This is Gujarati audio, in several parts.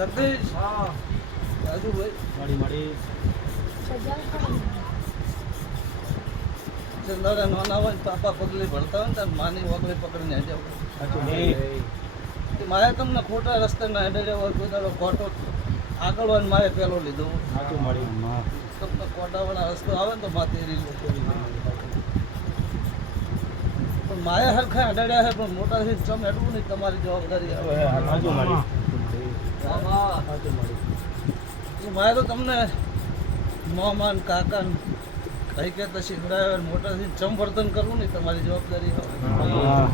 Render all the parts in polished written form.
જગદીશ હા રાજુભાઈ મળી ચંદાડા નાના હોય ને પાપા પગલી ભરતા હોય ને ત્યારે માની વગલી પકડીને જાવ મારે તમને ખોટા રસ્તે ના હેડે હોય કોઈ દાડો ખોટો આગળ હોય ને મારે પેલો લીધો તમને ખોટાવાળા રસ્તો આવે ને તો માથે પણ માયા હરખા અડાડ્યા છે પણ મોટા થી ચમ હેડવું નહીં તમારી જવાબદારી આવે મારે તો તમને મામા ને કાકા ને ભાઈ કે તો શીખડાવે મોટા થી ચમ વર્તન કરવું નહીં તમારી જવાબદારી આવે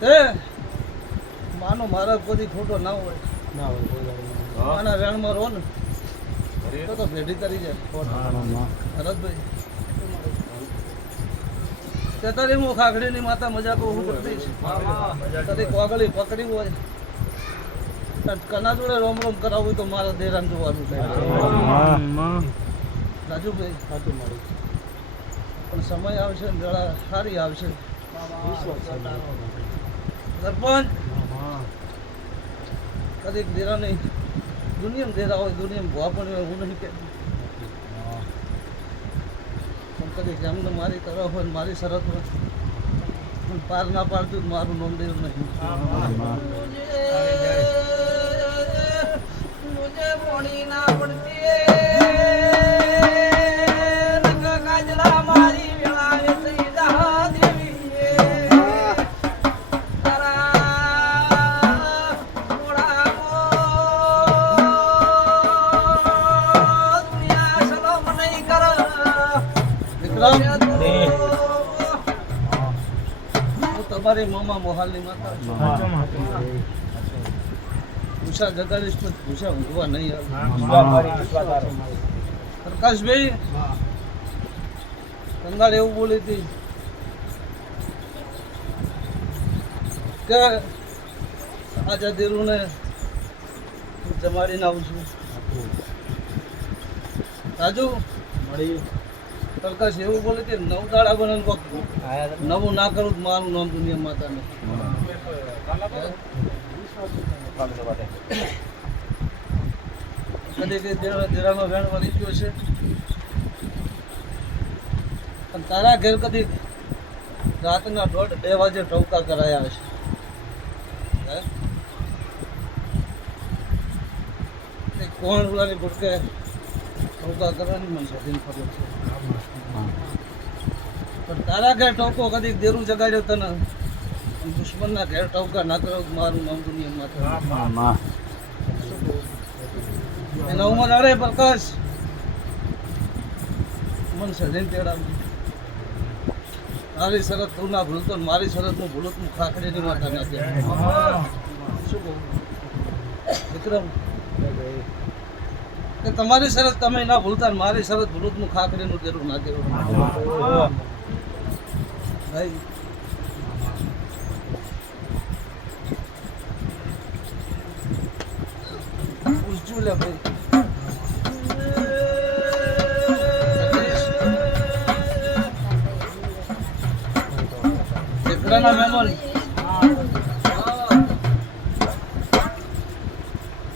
તે માનો મારા કોઈ ખોટો ના હોય માના વેણમાં રહો ને તો ભેટી કરી જાય ભરતભાઈ તેતારી હું ખાખડીની માતા મજાક હું કરતી કદી કોગળી પકડી હોય કના જોડે રોમ રોમ કરાવવું તો મારા દેરામ જોવાનું થાય રાજુભાઈ પણ સમય આવશે ને વેળા સારી આવશે સરપંચ કદીક દેરા નહીં દુનિયામાં દેરા હોય દુનિયામાં ભવા પણ હોય હું નહીં કહેતી પણ કદીક એમને મારી તરફ હોય મારી શરત હોય પણ પાર ના પાડતું મારું નામ દેવું નહીં મુજે પોણી ના પડતી કાજલા મારી વેળાવે સૈદા દેવી તારા મોડા દુનિયા સલામ નહીં કર વિક્રમ હું તમારી મામા મોહાલની માતા ભૂસા જગાડીશ તો ભૂસા ઊંઘવા નહીં આવે પ્રકાશભાઈ કંગાળ એવું બોલી હતી કે આજા દેરુને જમાડીને આવું છું રાજુ પ્રકાશ એવું બોલે કે નવ દાડા બને નવું ના કરું મારું નામ દુનિયા માતાને કદી કઈ દેરાનો વેણ વળી ગયો છે અને તારા ઘેર કદી રાતના 1:30-2 વાગે ટવકા કરાયા હશે કોણ ઉલાની ગુટકે ટવકા કરવાની મને સદીને ખબર છે પણ તારા ઘેર ટવકો કદી દેરું જગાડ્યો તને દુશ્મનના ઘેર ટવકા ના કરો મારું નામ દુનિયામાં એના ઉમર અરે પ્રકાશ મન સજીને તેડા મારી શરત તું ના ભૂલતો મારી શરત હું ભૂલું તું ખાખડીની માતા નથી શું કહું વિક્રમ કે તમારી શરત તમે ના ભૂલતા મારી શરત ભૂલું હું ખાખડીનું દેરું ના દેવું ભાઈ પૂછજો લે ભાઈ દીકરાના મહેમાન